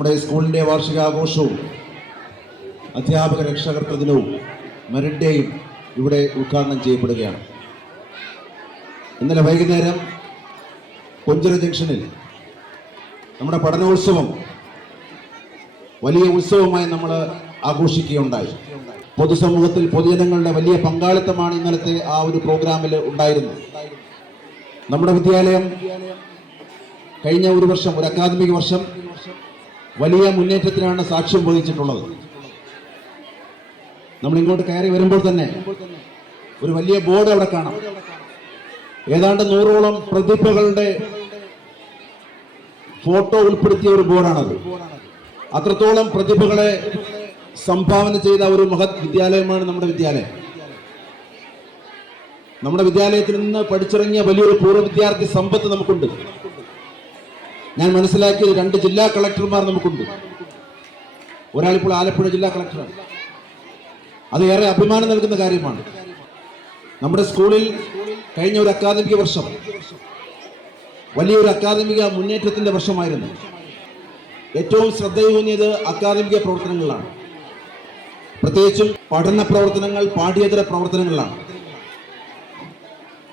നമ്മുടെ സ്കൂളിൻ്റെ വാർഷികാഘോഷവും അധ്യാപക രക്ഷാകർതൃ ദിനവും മെറിറ്റ് ഡേയും ഇവിടെ ഉദ്ഘാടനം ചെയ്യപ്പെടുകയാണ്. ഇന്നലെ വൈകുന്നേരം കൊഞ്ചിറ ജംഗ്ഷനിൽ നമ്മുടെ പഠനോത്സവം വലിയ ഉത്സവമായി നമ്മൾ ആഘോഷിക്കുകയുണ്ടായി. പൊതുസമൂഹത്തിൽ പൊതുജനങ്ങളുടെ വലിയ പങ്കാളിത്തമാണ് ഇന്നലത്തെ ആ ഒരു പ്രോഗ്രാമിൽ ഉണ്ടായിരുന്നത്. നമ്മുടെ വിദ്യാലയം കഴിഞ്ഞ ഒരു വർഷം, ഒരു അക്കാദമിക വർഷം വലിയ മുന്നേറ്റത്തിനാണ് സാക്ഷ്യം വഹിച്ചിട്ടുള്ളത്. നമ്മൾ ഇങ്ങോട്ട് കയറി വരുമ്പോൾ തന്നെ ഒരു വലിയ ബോർഡ് അവിടെ കാണാം. ഏതാണ്ട് 100ഓളം പ്രതിഭകളുടെ ഫോട്ടോ ഉൾപ്പെടുത്തിയ ഒരു ബോർഡാണത്. അത്രത്തോളം പ്രതിഭകളെ സംഭാവന ചെയ്ത ഒരു മഹത് വിദ്യാലയമാണ് നമ്മുടെ വിദ്യാലയം. നമ്മുടെ വിദ്യാലയത്തിൽ നിന്ന് പഠിച്ചിറങ്ങിയ വലിയൊരു പൂർവ്വ വിദ്യാർത്ഥി സമ്പത്ത് നമുക്കുണ്ട്. ഞാൻ മനസ്സിലാക്കിയത് 2 ജില്ലാ കളക്ടർമാർ നമുക്കുണ്ട്. ഒരാളിപ്പോൾ ആലപ്പുഴ ജില്ലാ കളക്ടറാണ്. അത് ഏറെ അഭിമാനം നൽകുന്ന കാര്യമാണ്. നമ്മുടെ സ്കൂളിൽ കഴിഞ്ഞ ഒരു അക്കാദമിക വർഷം വലിയൊരു അക്കാദമിക മുന്നേറ്റത്തിന്റെ വർഷമായിരുന്നു. ഏറ്റവും ശ്രദ്ധയൂന്നിയത് അക്കാദമിക പ്രവർത്തനങ്ങളിലാണ്. പ്രത്യേകിച്ചും പഠന പ്രവർത്തനങ്ങൾ, പാഠ്യേതര പ്രവർത്തനങ്ങളിലാണ്.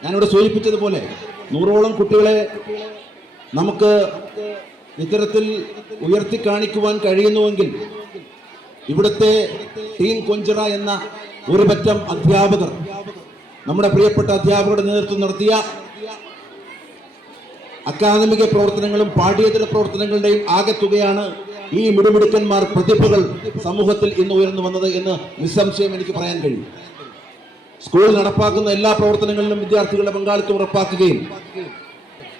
ഞാനിവിടെ സൂചിപ്പിച്ചതുപോലെ 100ഓളം കുട്ടികളെ നമുക്ക് ഇത്തരത്തിൽ ഉയർത്തി കാണിക്കുവാൻ കഴിയുന്നുവെങ്കിൽ ഇവിടുത്തെ ടീം കൊഞ്ചിറ എന്ന ഒരു പറ്റം അധ്യാപകർ, നമ്മുടെ പ്രിയപ്പെട്ട അധ്യാപകരുടെ നേതൃത്വം നടത്തിയ അക്കാദമിക പ്രവർത്തനങ്ങളും പാഠ്യേതര പ്രവർത്തനങ്ങളുടെയും ആകെത്തുകയാണ് ഈ മിടുമിടുക്കന്മാർ, പ്രതിഭകൾ സമൂഹത്തിൽ ഇന്ന് ഉയർന്നു വന്നത് എന്ന് നിസ്സംശയം എനിക്ക് പറയാൻ കഴിയും. സ്കൂളിൽ നടപ്പാക്കുന്ന എല്ലാ പ്രവർത്തനങ്ങളിലും വിദ്യാർത്ഥികളുടെ പങ്കാളിത്തം ഉറപ്പാക്കുകയും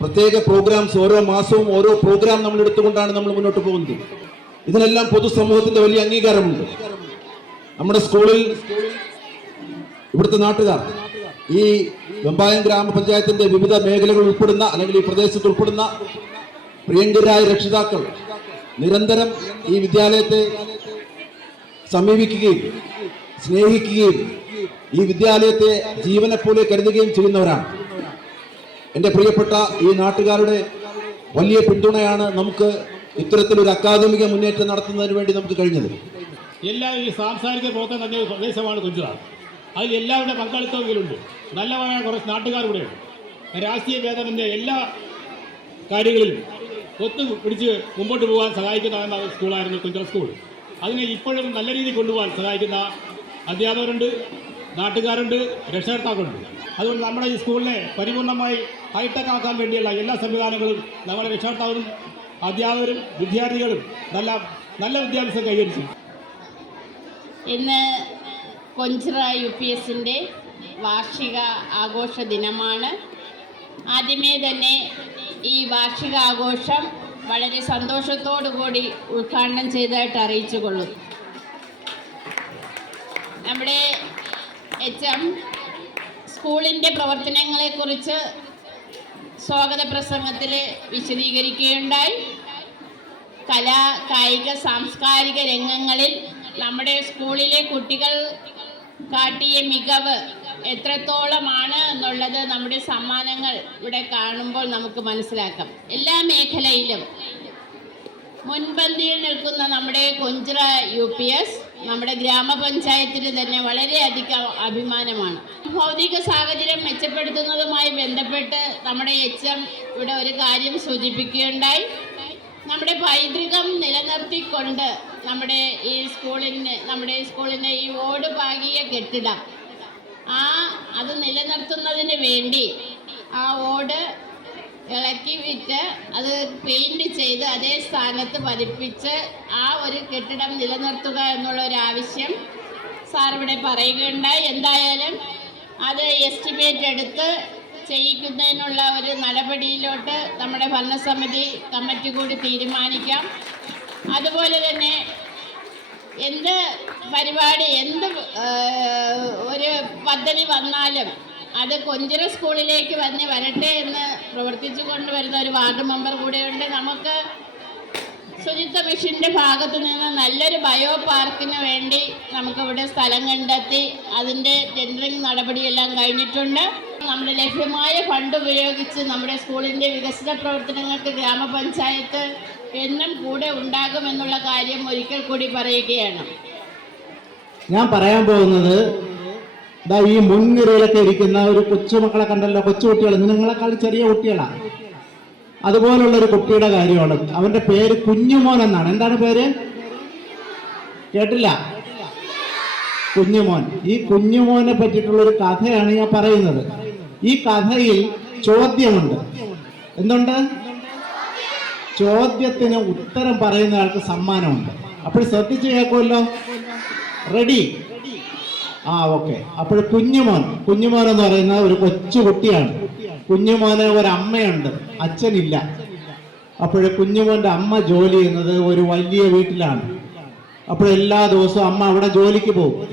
പ്രത്യേക പ്രോഗ്രാംസ് ഓരോ മാസവും ഓരോ പ്രോഗ്രാം നമ്മൾ എടുത്തുകൊണ്ടാണ് നമ്മൾ മുന്നോട്ട് പോകുന്നത്. ഇതിനെല്ലാം പൊതുസമൂഹത്തിന്റെ വലിയ അംഗീകാരമുണ്ട്. നമ്മുടെ സ്കൂളിൽ ഇവിടുത്തെ നാട്ടുകാർ, ഈ വെമ്പായം ഗ്രാമപഞ്ചായത്തിന്റെ വിവിധ മേഖലകൾ ഉൾപ്പെടുന്ന അല്ലെങ്കിൽ ഈ പ്രദേശത്ത് ഉൾപ്പെടുന്ന പ്രിയങ്കരായ രക്ഷിതാക്കൾ നിരന്തരം ഈ വിദ്യാലയത്തെ സമീപിക്കുകയും സ്നേഹിക്കുകയും ഈ വിദ്യാലയത്തെ ജീവനെ പോലെ കരുതുകയും ചെയ്യുന്നവരാണ്. എൻ്റെ പ്രിയപ്പെട്ട ഈ നാട്ടുകാരുടെ വലിയ പിന്തുണയാണ് നമുക്ക് ഇത്തരത്തിലൊരു അക്കാദമിക മുന്നേറ്റം നടത്തുന്നതിന് വേണ്ടി നമുക്ക് കഴിഞ്ഞത്. എല്ലാ ഈ സാംസ്കാരിക പ്രവർത്തനം തന്നെ പ്രദേശമാണ് കൊഞ്ചിറ. അതിൽ എല്ലാവരുടെ പങ്കാളിത്തവും ഇതിലുണ്ട്. നല്ലതായ കുറച്ച് നാട്ടുകാർ കൂടെയുണ്ട്. രാഷ്ട്രീയ ഭേദമന്യേ എല്ലാ കാര്യങ്ങളിലും ഒത്തുപിടിച്ച് മുമ്പോട്ട് പോകാൻ സഹായിക്കുന്ന സ്കൂളായിരുന്നു കൊഞ്ചിറ സ്കൂൾ. അതിനെ ഇപ്പോഴും നല്ല രീതിയിൽ കൊണ്ടുപോകാൻ സഹായിക്കുന്ന അധ്യാപകരുണ്ട്, നാട്ടുകാരുണ്ട്, രക്ഷകർത്താക്കളുണ്ട്. അതുകൊണ്ട് നമ്മുടെ ഈ സ്കൂളിനെ പരിപൂർണമായി ഹൈടെക് ആക്കാൻ വേണ്ടിയുള്ള എല്ലാ സംവിധാനങ്ങളും നമ്മുടെ രക്ഷകർത്താക്കളും അധ്യാപകരും വിദ്യാർത്ഥികളും നല്ല വിദ്യാഭ്യാസം കൈവരിച്ചു. ഇന്ന് കൊഞ്ചിറ UPSന്റെ വാർഷിക ആഘോഷ ദിനമാണ്. ആദ്യമേ തന്നെ ഈ വാർഷികാഘോഷം വളരെ സന്തോഷത്തോടു കൂടി ഉദ്ഘാടനം ചെയ്തതായിട്ട് അറിയിച്ചു കൊള്ളുന്നു. നമ്മുടെ HM സ്കൂളിൻ്റെ പ്രവർത്തനങ്ങളെക്കുറിച്ച് സ്വാഗത പ്രസംഗത്തിൽ വിശദീകരിക്കുകയുണ്ടായി. കലാ, കായിക, സാംസ്കാരിക രംഗങ്ങളിൽ നമ്മുടെ സ്കൂളിലെ കുട്ടികൾ കാട്ടിയ മികവ് എത്രത്തോളമാണ് എന്നുള്ളത് നമ്മുടെ സമ്മാനങ്ങൾ ഇവിടെ കാണുമ്പോൾ നമുക്ക് മനസ്സിലാക്കാം. എല്ലാ മേഖലയിലും മുൻപന്തിയിൽ നിൽക്കുന്ന നമ്മുടെ കൊഞ്ചിറ UPS നമ്മുടെ ഗ്രാമപഞ്ചായത്തിന് തന്നെ വളരെയധികം അഭിമാനമാണ്. ഭൗതിക സാഹചര്യം മെച്ചപ്പെടുത്തുന്നതുമായി ബന്ധപ്പെട്ട് നമ്മുടെ HM ഇവിടെ ഒരു കാര്യം സൂചിപ്പിക്കുകയുണ്ടായി. നമ്മുടെ പൈതൃകം നിലനിർത്തിക്കൊണ്ട് നമ്മുടെ സ്കൂളിൻ്റെ ഈ ഓട് പാകിയ കെട്ടിടം അത് നിലനിർത്തുന്നതിന് വേണ്ടി ആ ഓട് ഇളക്കി വിറ്റ് അത് പെയിൻറ് ചെയ്ത് അതേ സ്ഥാനത്ത് പതിപ്പിച്ച് ആ ഒരു കെട്ടിടം നിലനിർത്തുക എന്നുള്ള ഒരു ആവശ്യം സാർ ഇവിടെ പറയുകയുണ്ടായി. എന്തായാലും അത് എസ്റ്റിമേറ്റ് എടുത്ത് ചെയ്യിക്കുന്നതിനുള്ള ഒരു നടപടിയിലോട്ട് നമ്മുടെ ഭരണസമിതി കമ്മിറ്റി കൂടി തീരുമാനിക്കാം. അതുപോലെ തന്നെ എന്ത് പരിപാടി, എന്ത് ഒരു പദ്ധതി വന്നാലും അത് കൊഞ്ചിറ സ്കൂളിലേക്ക് വരട്ടെ എന്ന് പ്രവർത്തിച്ചു കൊണ്ടുവരുന്ന ഒരു വാർഡ് മെമ്പർ കൂടെയുണ്ട്. നമുക്ക് ശുചിത്വ മിഷൻ്റെ ഭാഗത്തു നിന്ന് നല്ലൊരു ബയോ പാർക്കിന് വേണ്ടി നമുക്കിവിടെ സ്ഥലം കണ്ടെത്തി അതിൻ്റെ ടെൻഡറിങ് നടപടിയെല്ലാം കഴിഞ്ഞിട്ടുണ്ട്. നമ്മുടെ ലഭ്യമായ ഫണ്ട് ഉപയോഗിച്ച് നമ്മുടെ സ്കൂളിൻ്റെ വികസന പ്രവർത്തനങ്ങൾക്ക് ഗ്രാമപഞ്ചായത്ത് എന്നും കൂടെ ഉണ്ടാകുമെന്നുള്ള കാര്യം ഒരിക്കൽ കൂടി പറയുകയാണ്. ഞാൻ പറയാൻ പോകുന്നത് ഈ മുൻനിരയിലൊക്കെ ഇരിക്കുന്ന ഒരു കൊച്ചുമക്കളെ കണ്ടല്ലോ, കൊച്ചുകുട്ടികൾ, നിങ്ങളെക്കാൾ ചെറിയ കുട്ടികളാണ്. അതുപോലുള്ള ഒരു കുട്ടിയുടെ കാര്യമാണ്. അവന്റെ പേര് കുഞ്ഞുമോൻ എന്നാണ്. എന്താണ് പേര്? കേട്ടില്ല? കുഞ്ഞുമോൻ. ഈ കുഞ്ഞുമോനെ പറ്റിയിട്ടുള്ള ഒരു കഥയാണ് ഞാൻ പറയുന്നത്. ഈ കഥയിൽ ചോദ്യമുണ്ട്. എന്തുണ്ട്? ചോദ്യത്തിന് ഉത്തരം പറയുന്ന ആൾക്ക് സമ്മാനമുണ്ട്. അപ്പോൾ ശ്രദ്ധിച്ച് കേൾക്കുമല്ലോ. റെഡി? ഓക്കെ. അപ്പോൾ കുഞ്ഞുമോൻ എന്ന് പറയുന്ന ഒരു കൊച്ചു കുട്ടിയാണ്. കുഞ്ഞുമോന് ഒരു അമ്മയുണ്ട്, അച്ഛനില്ല. അപ്പോൾ കുഞ്ഞുമോന്റെ അമ്മ ജോലി ചെയ്യുന്നത് ഒരു വലിയ വീട്ടിലാണ്. അപ്പോൾ എല്ലാ ദിവസവും അമ്മ അവിടെ ജോലിക്ക് പോകും.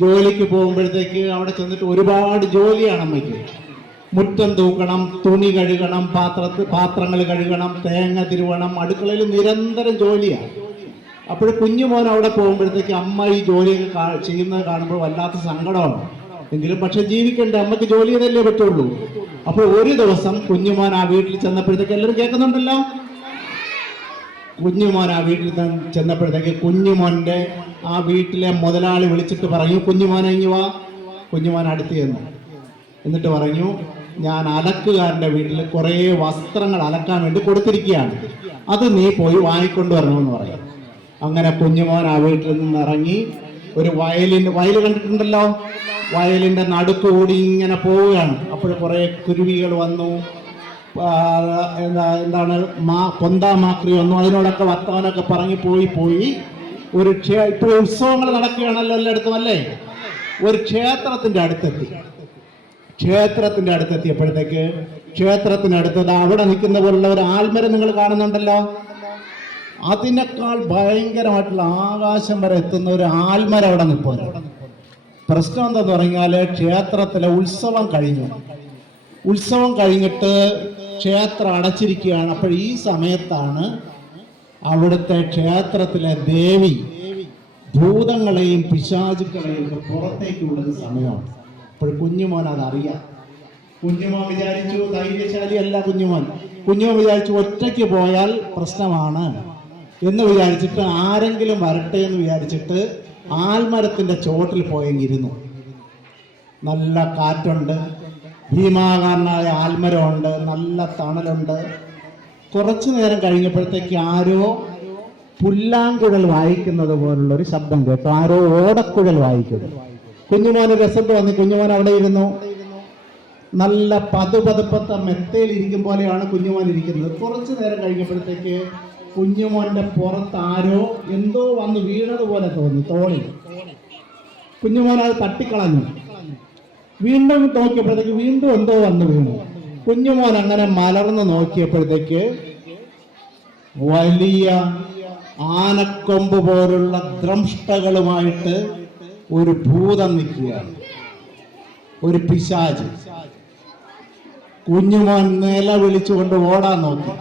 ജോലിക്ക് പോകുമ്പോഴത്തേക്ക് അവിടെ ചെന്നിട്ട് ഒരുപാട് ജോലിയാണ് അമ്മയ്ക്ക്. മുറ്റം തൂക്കണം, തുണി കഴുകണം, പാത്രങ്ങൾ കഴുകണം, തേങ്ങ തിരുവണം, അടുക്കളയിൽ നിരന്തരം ജോലിയാണ്. അപ്പോൾ കുഞ്ഞുമോൻ അവിടെ പോകുമ്പോഴത്തേക്ക് അമ്മ ഈ ജോലിയൊക്കെ ചെയ്യുന്നത് കാണുമ്പോൾ വല്ലാത്ത സങ്കടമാണ്. എങ്കിലും പക്ഷെ ജീവിക്കണ്ടേ, അമ്മയ്ക്ക് ജോലി ചെയ്തല്ലേ പറ്റുള്ളൂ. അപ്പോൾ ഒരു ദിവസം കുഞ്ഞുമോൻ ആ വീട്ടിൽ ചെന്നപ്പോഴത്തേക്ക്, എല്ലാവരും കേൾക്കുന്നുണ്ടല്ലോ, കുഞ്ഞുമോൻ ആ വീട്ടിൽ ചെന്നപ്പോഴത്തേക്ക് കുഞ്ഞുമോൻ്റെ ആ വീട്ടിലെ മുതലാളി വിളിച്ചിട്ട് പറഞ്ഞു, കുഞ്ഞുമോനെ ഇങ്ങ് വാ. കുഞ്ഞുമോൻ അടുത്ത് ചെന്നു. എന്നിട്ട് പറഞ്ഞു, ഞാൻ അലക്കുകാരൻ്റെ വീട്ടിൽ കുറേ വസ്ത്രങ്ങൾ അലക്കാൻ വേണ്ടി കൊടുത്തിരിക്കുകയാണ്, അത് നീ പോയി വാങ്ങിക്കൊണ്ട് വരണമെന്ന് പറയും. അങ്ങനെ കുഞ്ഞുമോൻ ആ വീട്ടിൽ നിന്ന് ഇറങ്ങി ഒരു വയൽ കണ്ടിട്ടുണ്ടല്ലോ, വയലിൻ്റെ നടുക്കുകൂടി ഇങ്ങനെ പോവുകയാണ്. അപ്പോൾ കുറേ കുരുവികൾ വന്നു, എന്താണ് പൊന്താമാക്രി വന്നു. അതിനോടൊക്കെ വർത്തമാനമൊക്കെ പറഞ്ഞ് പോയി ഒരു ഇപ്പോൾ ഉത്സവങ്ങൾ നടക്കുകയാണല്ലോ എല്ലായിടത്തും അല്ലേ. ഒരു ക്ഷേത്രത്തിൻ്റെ അടുത്തെത്തിയപ്പോഴത്തേക്ക് ക്ഷേത്രത്തിനടുത്തത് അവിടെ നിൽക്കുന്ന പോലുള്ള ഒരു ആൽമരം നിങ്ങൾ കാണുന്നുണ്ടല്ലോ. അതിനേക്കാൾ ഭയങ്കരമായിട്ടുള്ള ആകാശം വരെ എത്തുന്ന ഒരു ആൽമരം അവിടെ നിൽപ്പുണ്ട്. പ്രശ്നം എന്താന്ന് പറഞ്ഞാൽ ക്ഷേത്രത്തിലെ ഉത്സവം കഴിഞ്ഞിട്ട് ക്ഷേത്രം അടച്ചിരിക്കുകയാണ്. അപ്പോൾ ഈ സമയത്താണ് അവിടുത്തെ ക്ഷേത്രത്തിലെ ദേവി ഭൂതങ്ങളെയും പിശാചുക്കളെയും പുറത്തേക്ക് വിടുന്ന സമയമാണ്. അപ്പോൾ കുഞ്ഞുമോൻ അതറിയാം. കുഞ്ഞുമോൻ വിചാരിച്ചു, ധൈര്യശാലിയല്ല കുഞ്ഞുമോൻ വിചാരിച്ചു ഒറ്റയ്ക്ക് പോയാൽ പ്രശ്നമാണ് എന്ന് വിചാരിച്ചിട്ട് ആരെങ്കിലും വരട്ടെ എന്ന് വിചാരിച്ചിട്ട് ആൽമരത്തിൻ്റെ ചോട്ടിൽ പോയെങ്കിരുന്നു. നല്ല കാറ്റുണ്ട്, ഭീമാകാരനായ ആൽമരമുണ്ട്, നല്ല തണലുണ്ട്. കുറച്ചു നേരം കഴിഞ്ഞപ്പോഴത്തേക്ക് ആരോ പുല്ലാങ്കുഴൽ വായിക്കുന്നത് പോലുള്ളൊരു ശബ്ദം കേട്ടു. ആരോ ഓടക്കുഴൽ വായിക്കുന്നു. കുഞ്ഞുമോന് രസത്ത് വന്ന് കുഞ്ഞുമോൻ അവിടെ ഇരുന്നു. നല്ല പതുപതുപ്പത്ത മെത്തയിൽ ഇരിക്കും പോലെയാണ് കുഞ്ഞുമോൻ ഇരിക്കുന്നത്. കുറച്ചു നേരം കഴിഞ്ഞപ്പോഴത്തേക്ക് കുഞ്ഞുമോന്റെ പുറത്ത് ആരോ എന്തോ വന്ന് വീണതുപോലെ തോന്നി, തോളിൽ. കുഞ്ഞുമോൻ അത് തട്ടിക്കളഞ്ഞു. വീണ്ടും നോക്കിയപ്പോഴത്തേക്ക് വീണ്ടും എന്തോ വന്ന് വീണു. കുഞ്ഞുമോൻ അങ്ങനെ മലർന്ന് നോക്കിയപ്പോഴത്തേക്ക് വലിയ ആനക്കൊമ്പ് പോലുള്ള ദ്രംഷ്ടകളുമായിട്ട് ഒരു ഭൂതം നിൽക്കുകയാണ്, ഒരു പിശാച്. കുഞ്ഞുമോൻ നില വിളിച്ചുകൊണ്ട് ഓടാൻ നോക്കി.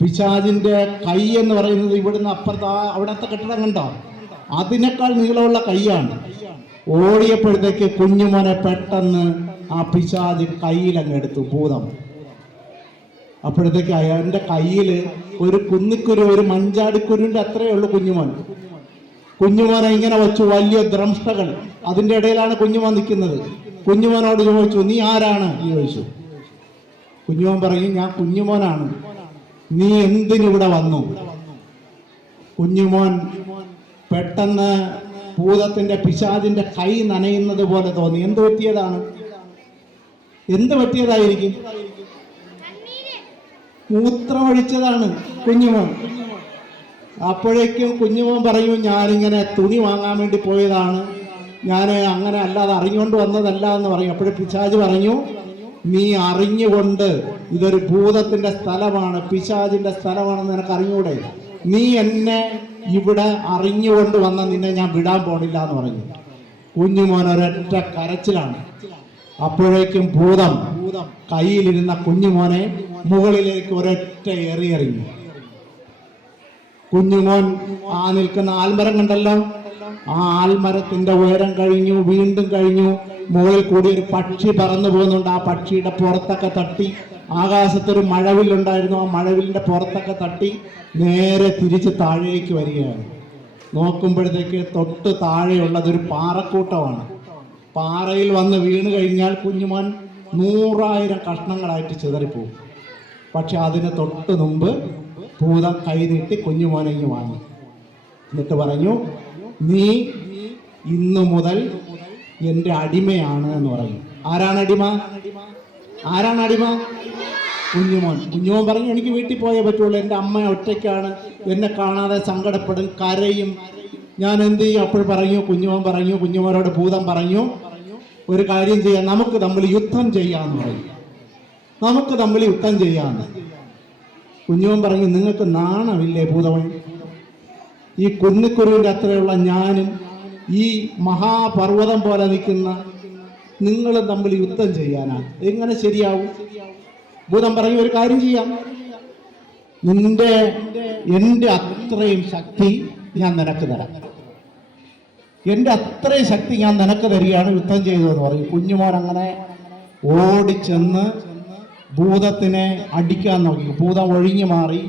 പിശാചിന്റെ കൈ എന്ന് പറയുന്നത് ഇവിടുന്ന് അപ്പുറത്ത് അവിടത്തെ കെട്ടിടം കണ്ടോ, അതിനേക്കാൾ നീളമുള്ള കൈയാണ്. ഓടിയപ്പോഴത്തേക്ക് കുഞ്ഞുമോനെ പെട്ടെന്ന് ആ പിശാച് കയ്യിലങ്ങ് എടുത്തു, ഭൂതം. അപ്പോഴത്തേക്ക് അയാളുടെ കയ്യിൽ ഒരു കുന്നിക്കുരു, ഒരു മഞ്ചാടിക്കുരുവിന്റെ അത്രയേ ഉള്ളൂ കുഞ്ഞുമോനെ ഇങ്ങനെ വെച്ചു. വലിയ ദ്രംഷ്ടകൾ, അതിൻ്റെ ഇടയിലാണ് കുഞ്ഞുമോൻ നിൽക്കുന്നത്. കുഞ്ഞുമോനോട് ചോദിച്ചു, നീ ആരാണ് ചോദിച്ചു. കുഞ്ഞുമോൻ പറയും, ഞാൻ കുഞ്ഞുമോനാണ്. നീ എന്തിനിവിടെ വന്നു? കുഞ്ഞുമോൻ പെട്ടെന്ന് ഭൂതത്തിന്റെ പിശാചിന്റെ കൈ നനയുന്നത് പോലെ തോന്നി. എന്ത് പറ്റിയതായിരിക്കും? മൂത്രമൊഴിച്ചതാണ് കുഞ്ഞുമോൻ. അപ്പോഴേക്കും കുഞ്ഞുമോൻ പറയും, ഞാനിങ്ങനെ തുണി വാങ്ങാൻ വേണ്ടി പോയതാണ്, ഞാൻ അങ്ങനെ അല്ലാതെ അറിഞ്ഞുകൊണ്ട് വന്നതല്ല എന്ന് പറയും. അപ്പോഴും പിശാച് പറഞ്ഞു, നീ അറിഞ്ഞുകൊണ്ട് ഇതൊരു ഭൂതത്തിന്റെ സ്ഥലമാണ്, പിശാചിന്റെ സ്ഥലമാണെന്ന് നിനക്ക് അറിഞ്ഞൂടെ? നീ എന്നെ ഇവിടെ അറിഞ്ഞുകൊണ്ട് വന്ന നിന്നെ ഞാൻ വിടാൻ പോണില്ല എന്ന് പറഞ്ഞു. കുഞ്ഞുമോൻ ഒരൊറ്റ കരച്ചിലാണ്. അപ്പോഴേക്കും ഭൂതം കയ്യിലിരുന്ന കുഞ്ഞുമോനെ മുകളിലേക്ക് ഒരൊറ്റ എറിഞ്ഞു. കുഞ്ഞുമോൻ ആ നിൽക്കുന്ന ആൽമരം കണ്ടല്ലോ, ആ ആൽമരത്തിന്റെ ഉയരം വീണ്ടും കഴിഞ്ഞു. മുകളിൽ കൂടി ഒരു പക്ഷി പറന്നു പോകുന്നുണ്ട്. ആ പക്ഷിയുടെ പുറത്തൊക്കെ തട്ടി ആകാശത്തൊരു മഴവില്ലുണ്ടായിരുന്നു. ആ മഴവില്ലിൻ്റെ പുറത്തൊക്കെ തട്ടി നേരെ തിരിച്ച് താഴേക്ക് വരികയാണ്. നോക്കുമ്പോഴത്തേക്ക് തൊട്ട് താഴെയുള്ളതൊരു പാറക്കൂട്ടമാണ്. പാറയിൽ വന്ന് വീണ് കഴിഞ്ഞാൽ കുഞ്ഞുമോൻ 100,000 കഷ്ണങ്ങളായിട്ട് ചിതറിപ്പോകും. പക്ഷെ അതിന് തൊട്ട് മുമ്പ് ഭൂതം കൈനീട്ടി കുഞ്ഞുമോനെ വാങ്ങി. എന്നിട്ട് പറഞ്ഞു, നീ ഇന്നു മുതൽ എൻ്റെ അടിമയാണ് എന്ന് പറഞ്ഞു. ആരാണ് അടിമ? ആരാണ് അടിമ? കുഞ്ഞുമോൻ. കുഞ്ഞുമോൻ പറഞ്ഞു, എനിക്ക് വീട്ടിൽ പോയേ പറ്റുള്ളൂ, എൻ്റെ അമ്മ ഒറ്റയ്ക്കാണ്, എന്നെ കാണാതെ സങ്കടപ്പെടും, കരയും, ഞാൻ എന്ത് ചെയ്യും? അപ്പോൾ പറഞ്ഞു, കുഞ്ഞുമോനോട് ഭൂതം പറഞ്ഞു, ഒരു കാര്യം ചെയ്യാം, നമുക്ക് തമ്മിൽ യുദ്ധം ചെയ്യാമെന്ന് പറഞ്ഞു. നമുക്ക് തമ്മിൽ യുദ്ധം ചെയ്യാമെന്ന്. കുഞ്ഞുമോൻ പറഞ്ഞു, നിങ്ങൾക്ക് നാണമില്ലേ ഭൂതമൻ? ഈ കുന്നിക്കുരുവിൻ്റെ അത്രയുള്ള ഞാനും ഈ മഹാപർവ്വതം പോലെ നിൽക്കുന്ന നിങ്ങളും തമ്മിൽ യുദ്ധം ചെയ്യാനാണ്, എങ്ങനെ ശരിയാവും? ഭൂതം പറഞ്ഞു, ഒരു കാര്യം ചെയ്യാം, എൻ്റെ അത്രയും ശക്തി ഞാൻ നിനക്ക് തരാം, എൻ്റെ അത്രയും ശക്തി ഞാൻ നിനക്ക് തരികയാണ്, യുദ്ധം ചെയ്തു എന്ന് പറയും. കുഞ്ഞുമോൻ അങ്ങനെ ഓടിച്ചെന്ന് ഭൂതത്തിനെ അടിക്കാൻ നോക്കി. ഭൂതം ഒഴിഞ്ഞു മാറി.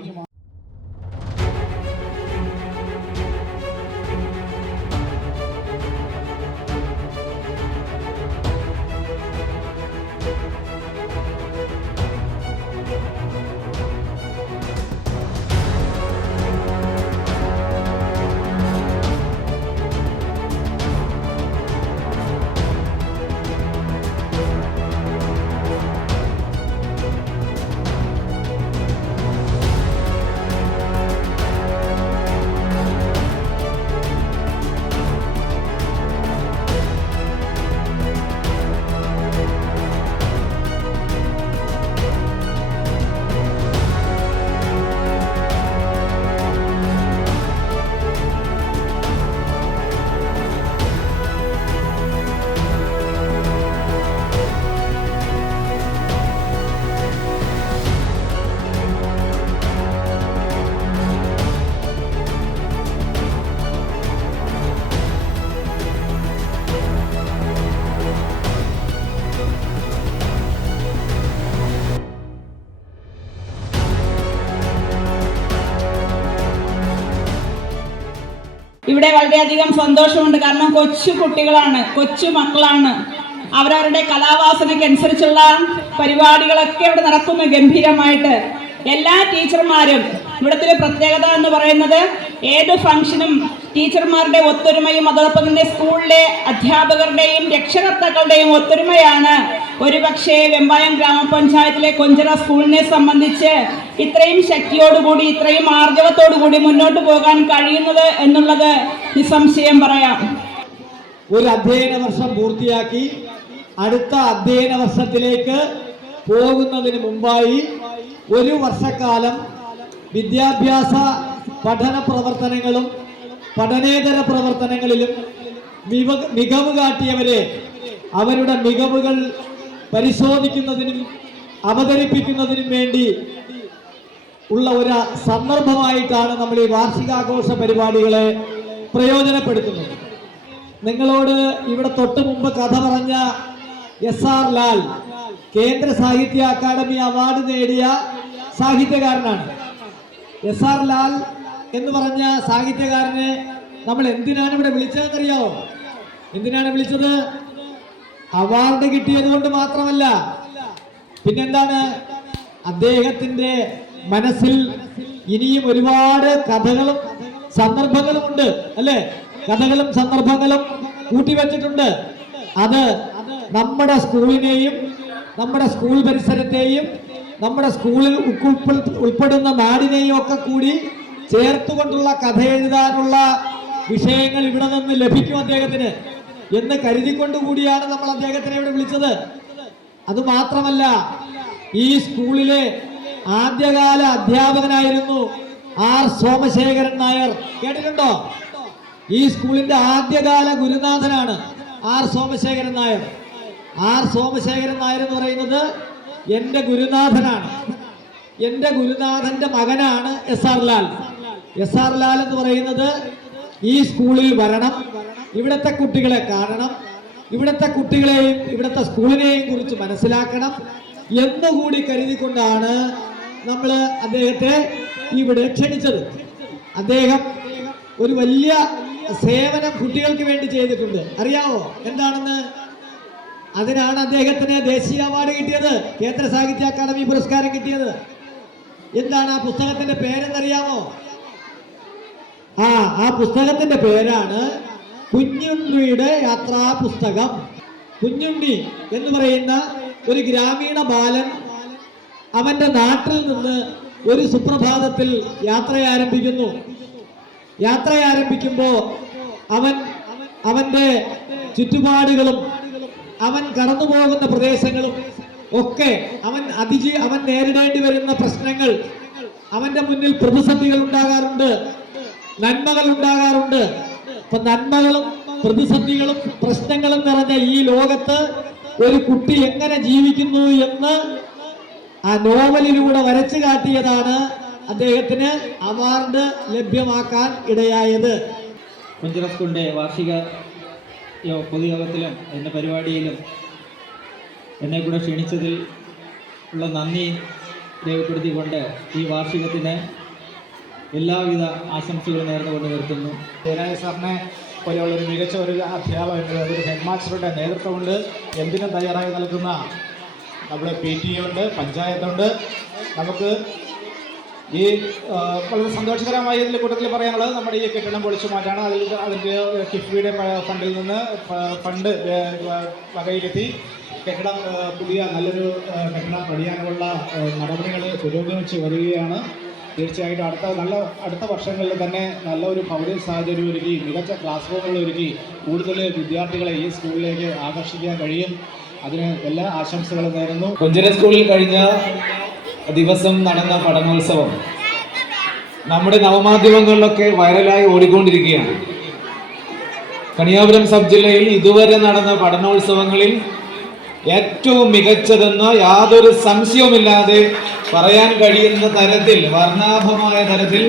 ഇവിടെ വളരെയധികം സന്തോഷമുണ്ട്. കാരണം കൊച്ചു കുട്ടികളാണ്, കൊച്ചു മക്കളാണ്. അവരവരുടെ കലാവാസനയ്ക്കനുസരിച്ചുള്ള പരിപാടികളൊക്കെ ഇവിടെ നടക്കുന്നു ഗംഭീരമായിട്ട്. എല്ലാ ടീച്ചർമാരും, ഇവിടുത്തെ ഒരു പ്രത്യേകത എന്ന് പറയുന്നത് ഏത് ഫംഗ്ഷനും ടീച്ചർമാരുടെ ഒത്തൊരുമയും അതോടൊപ്പം തന്നെ സ്കൂളിലെ അധ്യാപകരുടെയും രക്ഷകർത്താക്കളുടെയും ഒത്തൊരുമയാണ് ഒരുപക്ഷെ വെമ്പായം ഗ്രാമപഞ്ചായത്തിലെ കൊഞ്ചിറ സ്കൂളിനെ സംബന്ധിച്ച് ഇത്രയും ശക്തിയോടുകൂടി ഇത്രയും ആർജവത്തോടുകൂടി മുന്നോട്ട് പോകാൻ കഴിയുന്നത് എന്നുള്ളത് നിസ്സംശയം പറയാം. ഒരു അധ്യയന വർഷം പൂർത്തിയാക്കി അടുത്ത അധ്യയന വർഷത്തിലേക്ക് പോകുന്നതിന് മുമ്പായി ഒരു വർഷക്കാലം വിദ്യാഭ്യാസ പഠന പ്രവർത്തനങ്ങളും പഠനേതര പ്രവർത്തനങ്ങളിലും മികവ് കാട്ടിയവരെ അവരുടെ മികവുകൾ പരിശോധിക്കുന്നതിനും അവതരിപ്പിക്കുന്നതിനും വേണ്ടി ഉള്ള ഒരു സന്ദർഭമായിട്ടാണ് നമ്മൾ ഈ വാർഷികാഘോഷ പരിപാടികളെ പ്രയോജനപ്പെടുത്തുന്നത്. നിങ്ങളോട് ഇവിടെ തൊട്ട് മുമ്പ് കഥ പറഞ്ഞ SR ലാൽ കേന്ദ്ര സാഹിത്യ അക്കാദമി അവാർഡ് നേടിയ സാഹിത്യകാരനാണ്. SR ലാൽ എന്ന് പറഞ്ഞ സാഹിത്യകാരനെ നമ്മൾ എന്തിനാണ് ഇവിടെ വിളിച്ചതെന്നറിയാമോ? എന്തിനാണ് വിളിച്ചത്? അവാർഡ് കിട്ടിയത് കൊണ്ട് മാത്രമല്ല, പിന്നെന്താണ്, അദ്ദേഹത്തിന്റെ മനസ്സിൽ ഇനിയും ഒരുപാട് കഥകളും സന്ദർഭങ്ങളും ഉണ്ട്, അല്ലേ? കഥകളും സന്ദർഭങ്ങളും കൂട്ടിവെച്ചിട്ടുണ്ട്. അത് നമ്മുടെ സ്കൂളിനെയും നമ്മുടെ സ്കൂൾ പരിസരത്തെയും നമ്മുടെ സ്കൂളിൽ ഉൾപ്പെടുന്ന നാടിനെയും ഒക്കെ കൂടി ചേർത്തുകൊണ്ടുള്ള കഥ എഴുതാനുള്ള വിഷയങ്ങൾ ഇവിടെ നിന്ന് ലഭിക്കും അദ്ദേഹത്തിന് എന്ന് കരുതിക്കൊണ്ടുകൂടിയാണ് നമ്മൾ അദ്ദേഹത്തിനെ ഇവിടെ വിളിച്ചത്. അതുമാത്രമല്ല, ഈ സ്കൂളിലെ ആദ്യകാല അധ്യാപകനായിരുന്നു R സോമശേഖരൻ നായർ. കേട്ടിട്ടുണ്ടോ? ഈ സ്കൂളിന്റെ ആദ്യകാല ഗുരുനാഥനാണ് R സോമശേഖരൻ നായർ. R സോമശേഖരൻ നായർ എന്ന് പറയുന്നത് എൻ്റെ ഗുരുനാഥനാണ്. എൻ്റെ ഗുരുനാഥന്റെ മകനാണ് SR ലാൽ. SR ലാൽ എന്ന് പറയുന്നത് ഈ സ്കൂളിൽ വരണം, ഇവിടുത്തെ കുട്ടികളെ കാണണം, ഇവിടുത്തെ കുട്ടികളെയും ഇവിടുത്തെ സ്കൂളിനെയും കുറിച്ച് മനസ്സിലാക്കണം എന്നുകൂടി കരുതിക്കൊണ്ടാണ് നമ്മൾ അദ്ദേഹത്തെ ഇവിടെ ക്ഷണിച്ചത്. അദ്ദേഹം ഒരു വലിയ സേവനം കുട്ടികൾക്ക് വേണ്ടി ചെയ്തിട്ടുണ്ട്. അറിയാവോ എന്താണെന്ന്? അതിനാണ് അദ്ദേഹത്തിന് ദേശീയ അവാർഡ് കിട്ടിയത്, കേന്ദ്ര സാഹിത്യ അക്കാദമി പുരസ്കാരം കിട്ടിയത്. എന്താണ് ആ പുസ്തകത്തിന്റെ പേരെന്നറിയാമോ? ആ പുസ്തകത്തിന്റെ പേരാണ് കുഞ്ഞുണ്ണിയുടെ യാത്രാ പുസ്തകം. കുഞ്ഞുണ്ണി എന്ന് പറയുന്ന ഒരു ഗ്രാമീണ ബാലൻ അവന്റെ നാട്ടിൽ നിന്ന് ഒരു സുപ്രഭാതത്തിൽ യാത്ര ആരംഭിക്കുമ്പോൾ അവന്റെ ചുറ്റുപാടുകളും അവൻ കടന്നു പോകുന്ന പ്രദേശങ്ങളും ഒക്കെ അവൻ നേരിടേണ്ടി വരുന്ന പ്രശ്നങ്ങൾ, അവന്റെ മുന്നിൽ പ്രതിസന്ധികൾ ഉണ്ടാകാറുണ്ട്, നന്മകൾ ഉണ്ടാകാറുണ്ട്. അപ്പൊ നന്മകളും പ്രതിസന്ധികളും പ്രശ്നങ്ങളും നിറഞ്ഞ ഈ ലോകത്ത് ഒരു കുട്ടി എങ്ങനെ ജീവിക്കുന്നു എന്ന് ആ നോവലിലൂടെ വരച്ചു കാട്ടിയതാണ് അദ്ദേഹത്തിന് അവാർഡ് ലഭ്യമാക്കാൻ ഇടയായത്. കുഞ്ചിറ സ്കൂളിൻ്റെ വാർഷിക പൊതുയോഗത്തിലും എൻ്റെ പരിപാടിയിലും എന്നെ കൂടെ ക്ഷണിച്ചതിൽ ഉള്ള നന്ദി രേഖപ്പെടുത്തിക്കൊണ്ട് ഈ വാർഷികത്തിന് എല്ലാവിധ ആശംസകളും നേർന്നുകൊണ്ട് നിർത്തുന്നു. ജയരാജ് സാറിനെ പോലെയുള്ളൊരു മികച്ച ഒരു അധ്യാപകനുണ്ട്, ഒരു ഹെഡ് മാസ്റ്ററുടെ നേതൃത്വമുണ്ട്, എന്തിനും തയ്യാറായി നൽകുന്ന നമ്മുടെ PTA ഉണ്ട്, പഞ്ചായത്തുണ്ട്. നമുക്ക് ഈ വളരെ സന്തോഷകരമായ ഇതിൻ്റെ കൂട്ടത്തിൽ പറയാനുള്ളത് നമ്മുടെ ഈ കെട്ടിടം പൊളിച്ചു മാറ്റാണ്. അതിൻ്റെ കിഫ്ബിയുടെ ഫണ്ടിൽ നിന്ന് ഫണ്ട് വകയിരുത്തി കെട്ടിടം പുതിയ നല്ലൊരു കെട്ടിടം പണിയാനുള്ള നടപടികൾ പുരോഗമിച്ച് വരികയാണ്. തീർച്ചയായിട്ടും അടുത്ത വർഷങ്ങളിൽ തന്നെ നല്ലൊരു ഭൗതിക സാഹചര്യം ഒരുക്കി, മികച്ച ക്ലാസ് റൂമുകൾ ഒരുക്കി കൂടുതൽ വിദ്യാർത്ഥികളെ ഈ സ്കൂളിലേക്ക് ആകർഷിക്കാൻ കഴിയും. അതിന് എല്ലാ ആശംസകളും നേരുന്നു. കുഞ്ചിറ സ്കൂളിൽ കഴിഞ്ഞ ദിവസം നടന്ന പഠനോത്സവം നമ്മുടെ നവമാധ്യമങ്ങളിലൊക്കെ വൈറലായി ഓടിക്കൊണ്ടിരിക്കുകയാണ്. കണിയാപുരം സബ് ജില്ലയിൽ ഇതുവരെ നടന്ന പഠനോത്സവങ്ങളിൽ ഏറ്റവും മികച്ചതെന്ന് യാതൊരു സംശയവുമില്ലാതെ പറയാൻ കഴിയുന്ന തരത്തിൽ, വർണ്ണാഭമായ തരത്തിൽ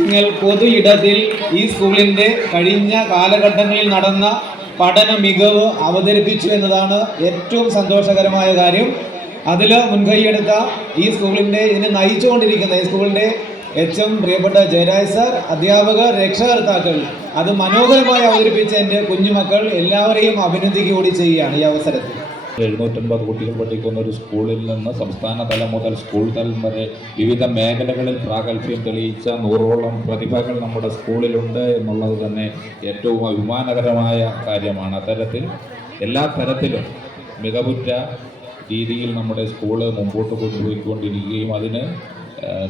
നിങ്ങൾ പൊതു ഇടത്തിൽ ഈ സ്കൂളിൻ്റെ കഴിഞ്ഞ കാലഘട്ടങ്ങളിൽ നടന്ന പഠന മികവ് അവതരിപ്പിച്ചു എന്നതാണ് ഏറ്റവും സന്തോഷകരമായ കാര്യം. അതിൽ മുൻകൈയെടുത്ത ഈ സ്കൂളിൻ്റെ ഇതിനെ നയിച്ചുകൊണ്ടിരിക്കുന്ന ഈ സ്കൂളിൻ്റെ HM പ്രിയപ്പെട്ട ജയരാജ് സാർ, അധ്യാപകർ, രക്ഷകർത്താക്കൾ, അത് മനോഹരമായി അവതരിപ്പിച്ച എൻ്റെ കുഞ്ഞുമക്കൾ എല്ലാവരെയും അഭിനന്ദിക്കുകകൂടി ചെയ്യുകയാണ് ഈ അവസരത്തിൽ. 750 കുട്ടികൾ പഠിക്കുന്ന ഒരു സ്കൂളിൽ നിന്ന് സംസ്ഥാന തലം മുതൽ സ്കൂൾ തലം വരെ വിവിധ മേഖലകളിൽ പ്രാഗൽഭ്യം തെളിയിച്ച 100ഓളം പ്രതിഭകൾ നമ്മുടെ സ്കൂളിലുണ്ട് എന്നുള്ളത് തന്നെ ഏറ്റവും അഭിമാനകരമായ കാര്യമാണ്. അത്തരത്തിൽ എല്ലാ തരത്തിലും മികവുറ്റ രീതിയിൽ നമ്മുടെ സ്കൂള് മുമ്പോട്ട് കൊണ്ടുപോയിക്കൊണ്ടിരിക്കുകയും അതിന്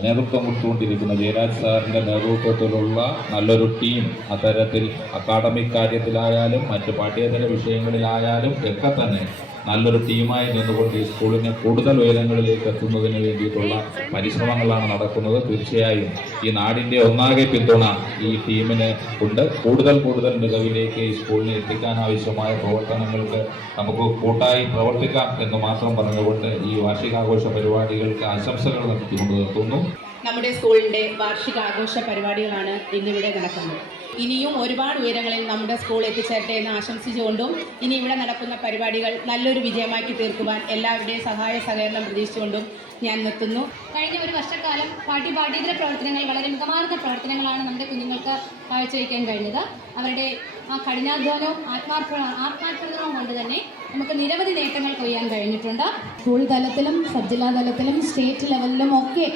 നേതൃത്വം കൊടുത്തുകൊണ്ടിരിക്കുന്ന ജയരാജ് സാറിൻ്റെ നേതൃത്വത്തിലുള്ള നല്ലൊരു ടീം അത്തരത്തിൽ അക്കാഡമിക് കാര്യത്തിലായാലും മറ്റ് പാഠ്യേതര വിഷയങ്ങളിലായാലും ഒക്കെ തന്നെ നല്ലൊരു ടീമായി നിന്നുകൊണ്ട് ഈ സ്കൂളിനെ കൂടുതൽ ഉയരങ്ങളിലേക്ക് എത്തുന്നതിന് വേണ്ടിയിട്ടുള്ള പരിശ്രമങ്ങളാണ് നടക്കുന്നത്. തീർച്ചയായും ഈ നാടിൻ്റെ ഒന്നാകെ പിന്തുണ ഈ ടീമിന് ഉണ്ട്. കൂടുതൽ മികവിലേക്ക് ഈ സ്കൂളിനെ എത്തിക്കാൻ ആവശ്യമായ പ്രവർത്തനങ്ങൾക്ക് നമുക്ക് കൂട്ടായി പ്രവർത്തിക്കാം എന്ന് മാത്രം പറഞ്ഞുകൊണ്ട് ഈ വാർഷികാഘോഷ പരിപാടികൾക്ക് ആശംസകൾ നടത്തിക്കൊണ്ട് നിർത്തുന്നു. നമ്മുടെ സ്കൂളിൻ്റെ വാർഷികാഘോഷ പരിപാടികളാണ് ഇന്നിവിടെ നടക്കുന്നത്. ഇനിയും ഒരുപാട് ഉയരങ്ങളിൽ നമ്മുടെ സ്കൂൾ എത്തിച്ചേരട്ടെ എന്ന് ആശംസിച്ചുകൊണ്ടും ഇനി ഇവിടെ നടക്കുന്ന പരിപാടികൾ നല്ലൊരു വിജയമാക്കി തീർക്കുവാൻ എല്ലാവരുടെയും സഹായ സഹകരണം പ്രതീക്ഷിച്ചുകൊണ്ടും ഞാൻ നിർത്തുന്നു. കഴിഞ്ഞ ഒരു വർഷക്കാലം പാഠ്യേതര പ്രവർത്തനങ്ങൾ, വളരെ മികമാർന്ന പ്രവർത്തനങ്ങളാണ് നമ്മുടെ കുഞ്ഞുങ്ങൾക്ക് കാഴ്ചവെക്കാൻ കഴിഞ്ഞത്. അവരുടെ ആ കഠിനാധ്വാനവും ആത്മാർത്ഥതയും കൊണ്ട് തന്നെ നമുക്ക് നിരവധി നേട്ടങ്ങൾ കൊയ്യാൻ കഴിഞ്ഞിട്ടുണ്ട്. സ്കൂൾ തലത്തിലും സബ് ജില്ലാ തലത്തിലും സ്റ്റേറ്റ് ലെവലിലും ഒക്കെ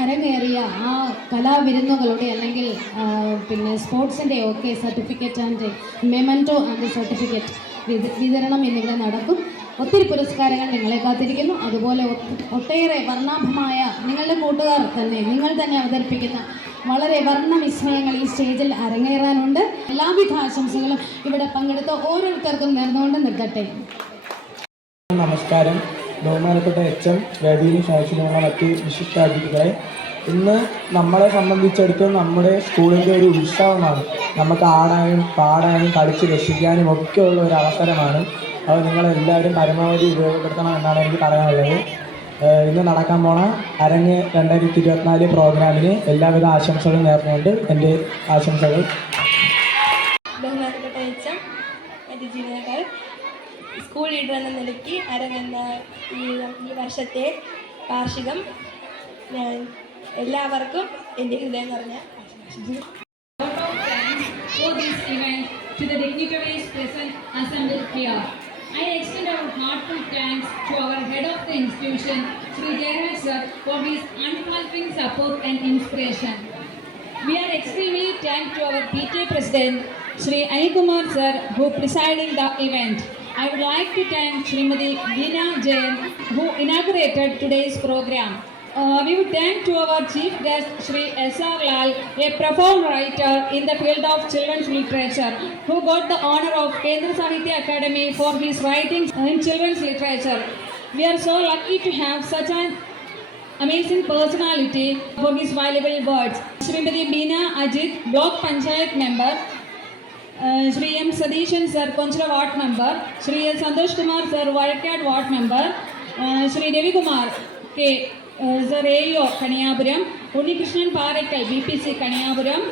അരങ്ങേറിയ ആ കലാവിരുന്നുകളുടെ അല്ലെങ്കിൽ പിന്നെ സ്പോർട്സിൻ്റെ ഒക്കെ certificate and memento and certificate വിതരണം എന്നിവിടെ നടക്കും. ഒത്തിരി പുരസ്കാരങ്ങൾ നിങ്ങളെ കാത്തിരിക്കുന്നു. അതുപോലെ ഒട്ടേറെ വർണ്ണാഭമായ നിങ്ങളുടെ കൂട്ടുകാർ തന്നെ, നിങ്ങൾ തന്നെ അവതരിപ്പിക്കുന്ന വളരെ വർണ്ണവിസ്മയങ്ങൾ ഈ സ്റ്റേജിൽ അരങ്ങേറാനുണ്ട്. എല്ലാവിധ ആശംസകളും ഇവിടെ പങ്കെടുത്ത ഓരോരുത്തർക്കും നേർന്നുകൊണ്ട് നിർത്തട്ടെ. നമസ്കാരം. ബഹുമാനപ്പെട്ട HM, വേദിയിലും ശാസ്ത്രമുള്ള മറ്റ് വിശിഷ്ടാതിഥികളെ, ഇന്ന് നമ്മളെ സംബന്ധിച്ചിടത്തോളം നമ്മുടെ സ്കൂളിൻ്റെ ഒരു ഉത്സവമാണ്. നമുക്ക് ആടാനും പാടാനും കളിച്ച് രസിക്കാനും ഒക്കെ ഉള്ള ഒരു അവസരമാണ്. അത് നിങ്ങളെല്ലാവരും പരമാവധി ഉപയോഗപ്പെടുത്തണം എന്നാണ് എനിക്ക് പറയാനുള്ളത്. ഇന്ന് നടക്കാൻ പോണ അരങ്ങ് 2024 പ്രോഗ്രാമിന് എല്ലാവിധ ആശംസകളും നേർന്നുകൊണ്ട് എൻ്റെ ആശംസകൾ. ബഹുമാനപ്പെട്ട HM, മറ്റ് ജീവനക്കാർ, സ്കൂൾ ലീഡർ എന്ന നിലയ്ക്ക് അരങ്ങുന്ന ഈ വർഷത്തെ വാർഷികം ഞാൻ എല്ലാവർക്കും എൻ്റെ ഹൃദയം നിറഞ്ഞ to the dignitaries present assembled here. I extend our heartfelt thanks to our head of the institution, Sri Jayaraj sir, for his unfaltering support and inspiration. We are extremely thankful to our PTA president, Sri Anikumar sir, who presided the event. I would like to thank Srimati Veena Jain, who inaugurated today's program. We would thank to our chief guest Sri S.R. Lal, a profound writer in the field of children's literature, who got the honor of Kendra Sahitya Academy for his writings in children's literature. We are so lucky to have such an amazing personality for his valuable words. Srimati Beena Ajit, Block Panchayat member, Sri M. Sadishan sir, Konchra Ward member, Sri L. Santosh Kumar sir, Valakad Ward member, Sri Devi Kumar K. Sir A.O. Kaniyapuram, Unni Krishnan Parekal, BPC Kaniyapuram,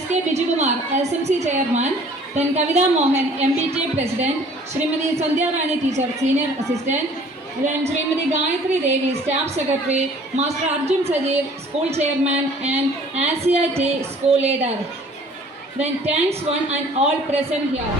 S.K. Bijukumar, SMC Chairman, then Kavita Mohan, MPTA President, Srimati Sandhya Rani Teacher, Senior Assistant, then Srimati Gayatri Devi, Staff Secretary, Master Arjun Sajeev, School Chairman, and Asia T. School Leader. Then thanks one and all present here.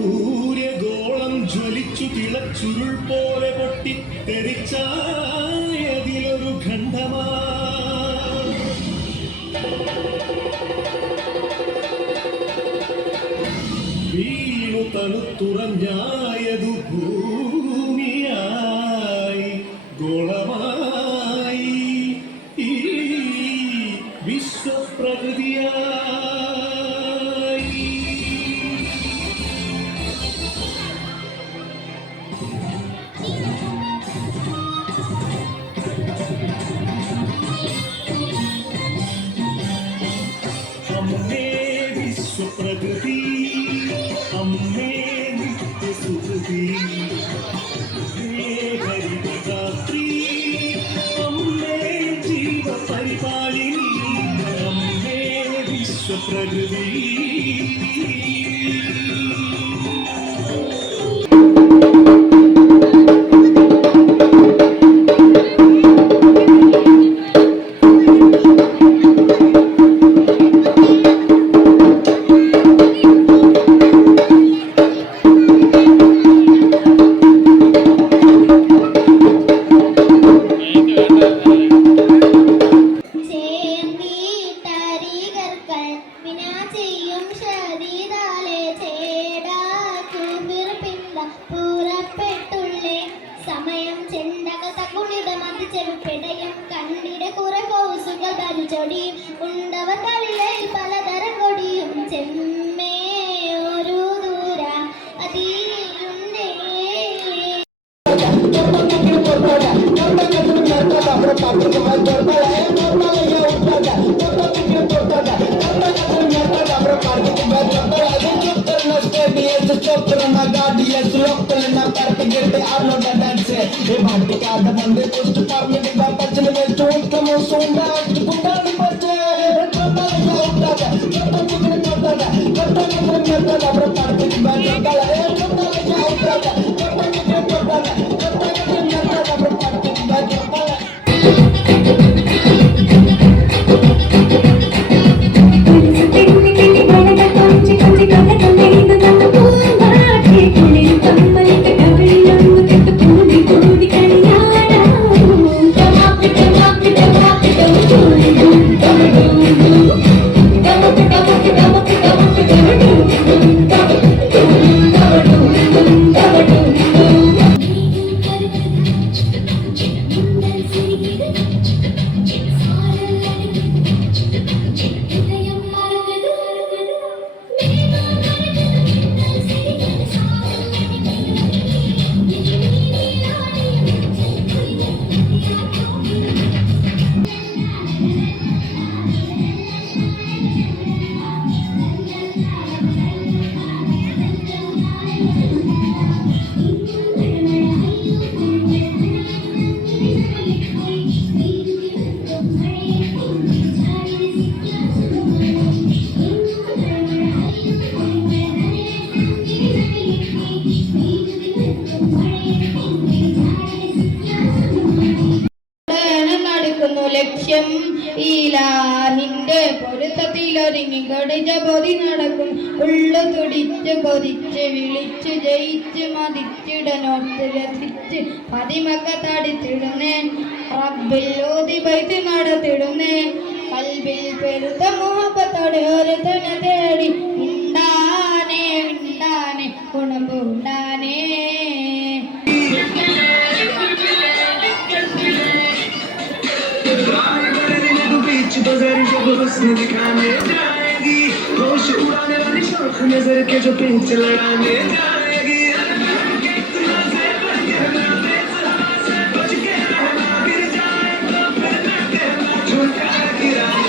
സൂര്യഗോളം ജ്വലിച്ചു തിളച്ചുരുൾ പോലെ പൊട്ടി തെറിച്ചായതിലൊരു ഖണ്ഡമാ വീണു തണുത്തുറഞ്ഞായതു ഭൂമിയായി ഗോളമായി ഈ വിശ്വപ്രകൃതിയായി. അമ്മേ വിശ്വപ്രകൃതി, അമ്മേ നിത്യസുഹൃതി, ഹരിതരാത്രി, അമ്മേ ജീവപരിപാലിനി, അമ്മേ വിശ്വപ്രകൃതി. Come on. പൊതി നടക്കും ഉള്ളു തുടിച്ച് കൊതിച്ച് വിളിച്ചു ജയിച്ച് മതിച്ചിടനോർത്ത് രസിച്ച് പതിമക്ക തടിച്ചിടുന്നേ റബ്ബിൽ ഓതി ബൈത്ത് നടത്തിടുന്നേ കൽബിൽ പെരുത്ത മുഹബത്തോടെ ഒരു തുണ തേടി ഉണ്ടാനേ ഉണ്ടാനേ കുണമ്പ് ഉണ്ടാനേ. दिखाने जाएगी होश उड़ाने वाली शौक नजर के जो पिंच लगाने जाएगी कितना से बच के रहना गिर जाए तो फिर न कहना झूठा गिराए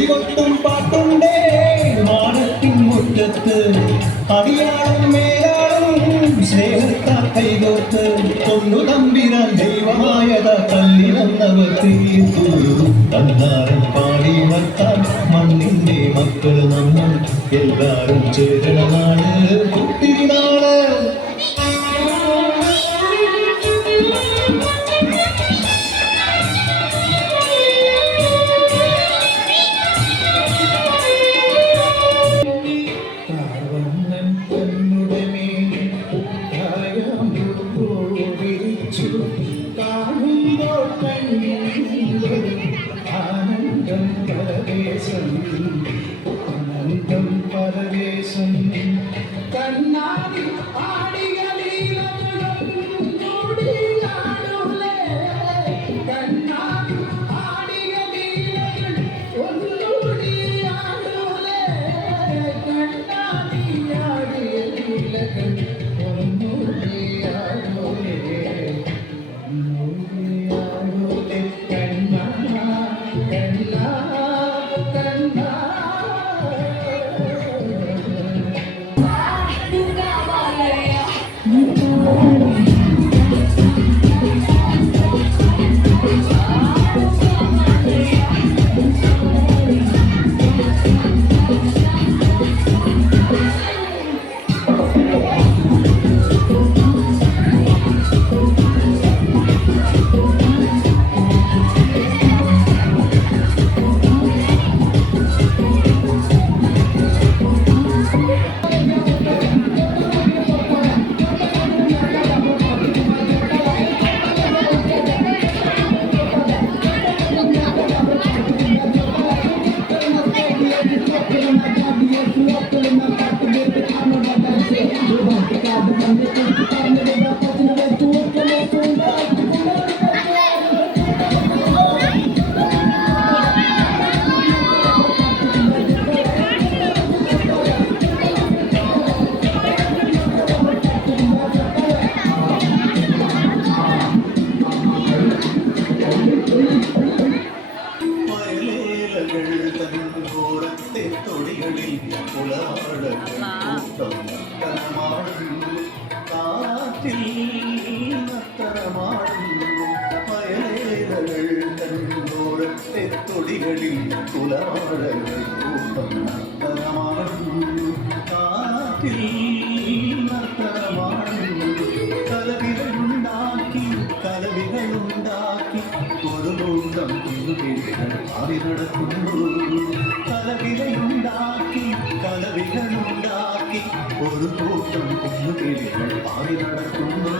കൊട്ടും പാട്ടുണ്ടേ മാനത്തിൻ മുറ്റത്ത് അടിയാളും മേലാളും സ്നേഹത്താ കൈകോർത്ത് കൊന്നു തമ്പിരാൻ ദൈവമായത കല്ലിനന്നവർ തീർത്തു അന്നാരം പാടി വർത്താൻ മണ്ണിന്റെ മക്കൾ നമ്മൾ എല്ലാരും ചേരണമാണ് കുട്ടിനാള്. കണ്ണാടി Yeah. തൊടികളിൽ കുളവാടൂട്ടം നത്തരമാടുന്നു കാറ്റിൽ നത്തരമാടുന്നു വയലേലകൾ തന്നോരത്തെ തൊടികളിൽ കുളവാടകൾ കൂട്ടം നത്തരമാടുന്നു കാറ്റിൽ നത്തരമാടുന്നു കലവികളുണ്ടാക്കി ഒരു കൂട്ടം കുഞ്ഞുകിളികൾ മാറി നടക്കുന്നു കലവികളുണ്ടാക്കി ഒരു കൂട്ടം കുഞ്ഞുകിളികൾ മാറി നടക്കുന്നു.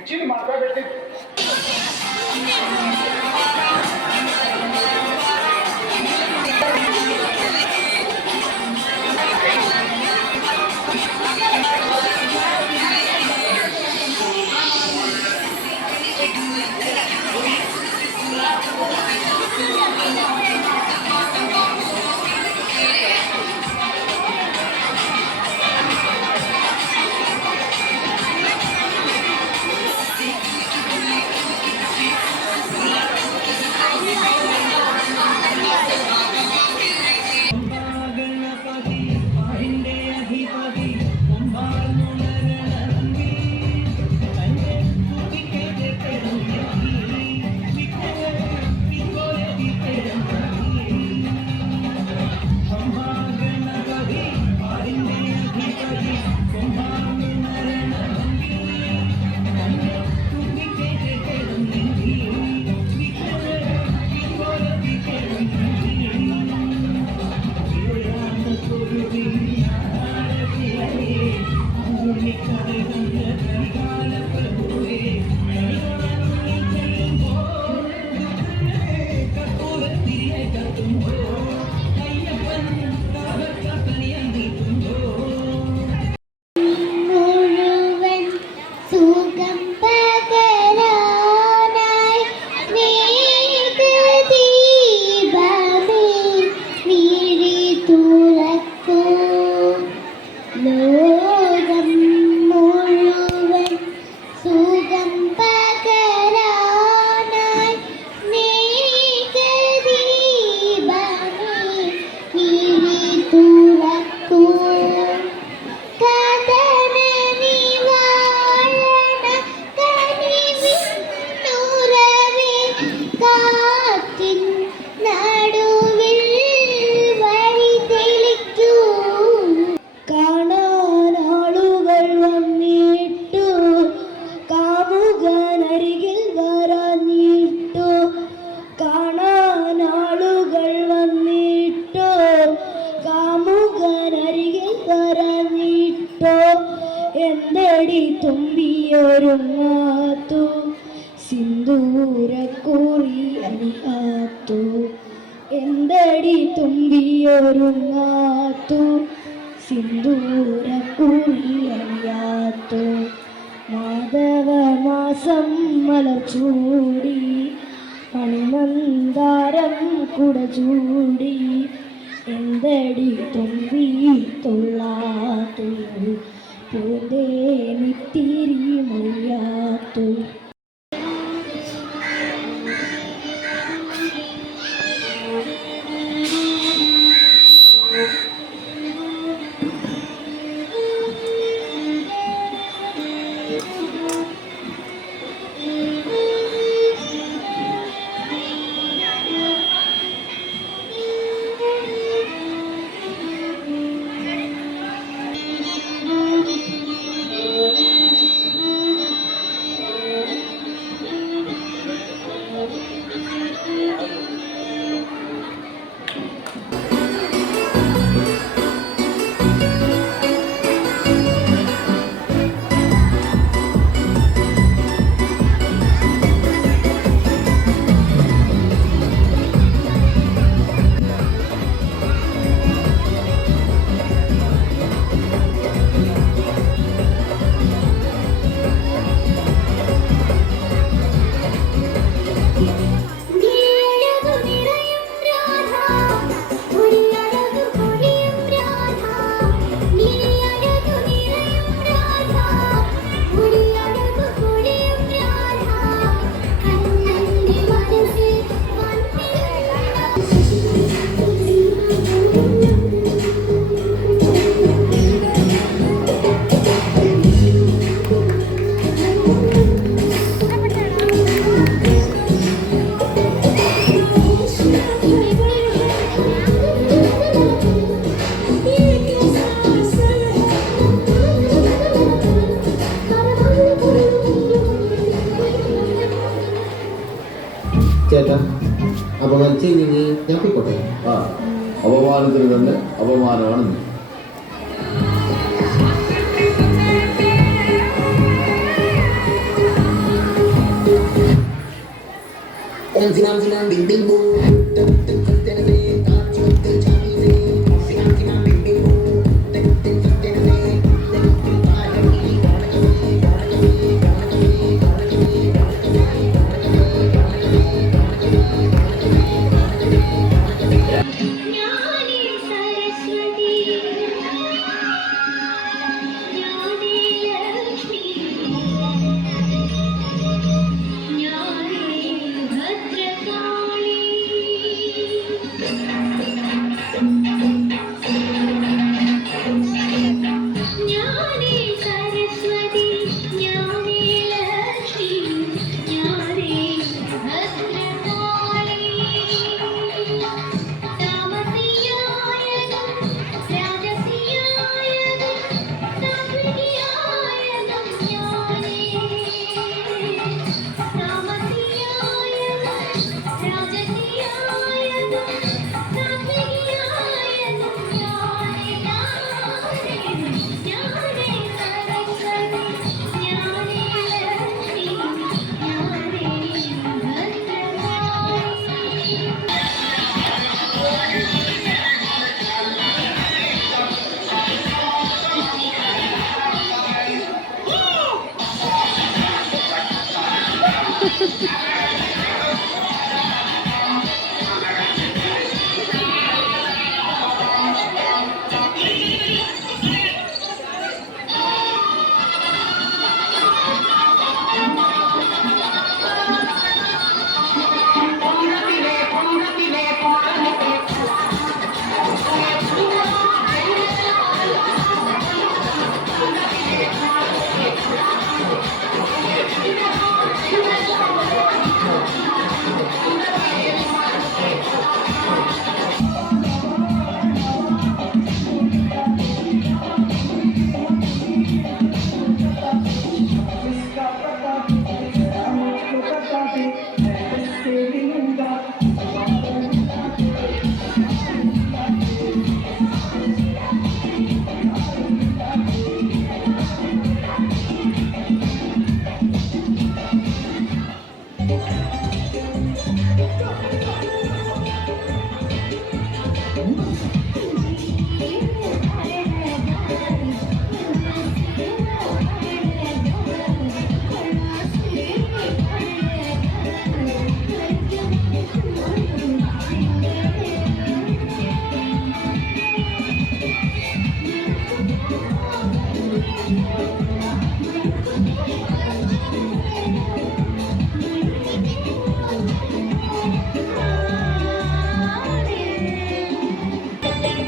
కుర్చీని మాట్లాడబెట్టి എന്തടി തുമ്പിയൊരുങ്ങാത്തു സിന്ദൂരക്കുറി അണിയാത്തു എന്തടി തുമ്പിയൊരുങ്ങാത്തു സിന്ദൂരക്കുറി അണിയാത്തു മാധവമാസം മലർ ചൂടി മണിമന്ദാരം കുട ചൂടി എന്തടി തുമ്പി തുള്ളാത്തു പൂന്തേനിത്തിരി മൊഴിയാത്തു കേരളത്തിന് തന്നെ അപമാനമാണ്.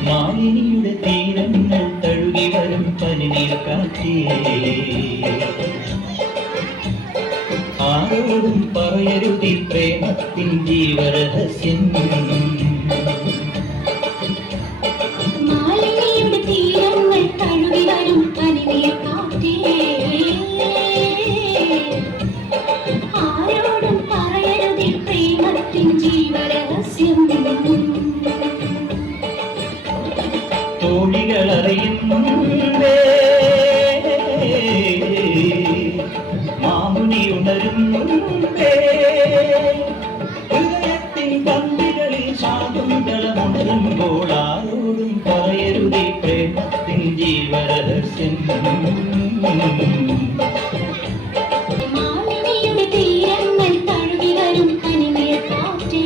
മാലിനിയുടെ തീരങ്ങൾ തഴുകി വരും പനിനീർ കാറ്റേ, ആരോടും പറയരുതി പ്രേമത്തിൻ ജീവരഹസ്യം. മാലിനിയുടെ തീരങ്ങൾ തഴുകി വരും പനിനീർ കാറ്റേ, ആരോടും പറയരുതി പ്രേമത്തിൻ ജീവരഹസ്യം. തോഴികളറിയുന്നുണ്ടേ മാമുനി ഉണരുന്നുണ്ടേ, ഹൃദയത്തിൻ കമ്പികളിൽ ശാകുന്തളമുണരുമ്പോൾ ആരോടും പറയരുതേ പ്രേമത്തിൻ ജീവരഹസ്യം. മാലിനിയുടെ തീരങ്ങൾ തഴുകി വരും പനിനീർ കാറ്റേ.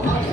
വേണം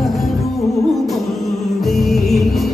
वराहरूपं देव